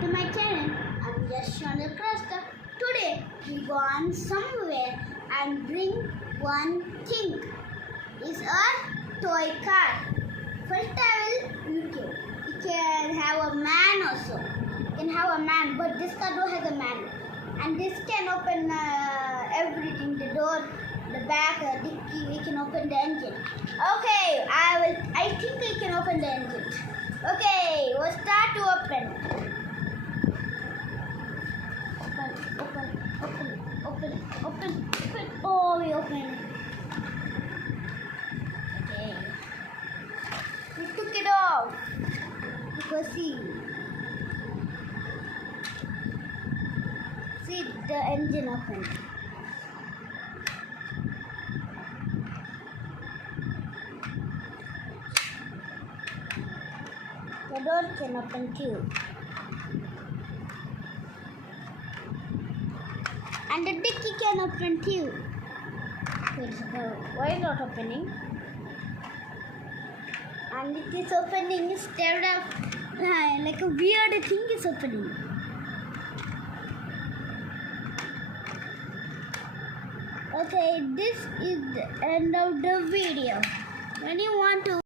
back to my channel. I'm just Shonda Crasta. Today we go on somewhere and bring one thing. It's a toy car. First I will YouTube. You can have a man also. You can have a man, but this car don't have a man. And this can open everything, the door, the back, dicky, we can open the engine. Okay, I think we can open the engine. Okay, we'll start to open. Open. Oh, we open it. Okay. We took it off. Because see the engine open. The door can open too. And the dicky can open too. Why not opening? And it is opening instead of like a weird thing is opening. Okay, this is the end of the video. When you want to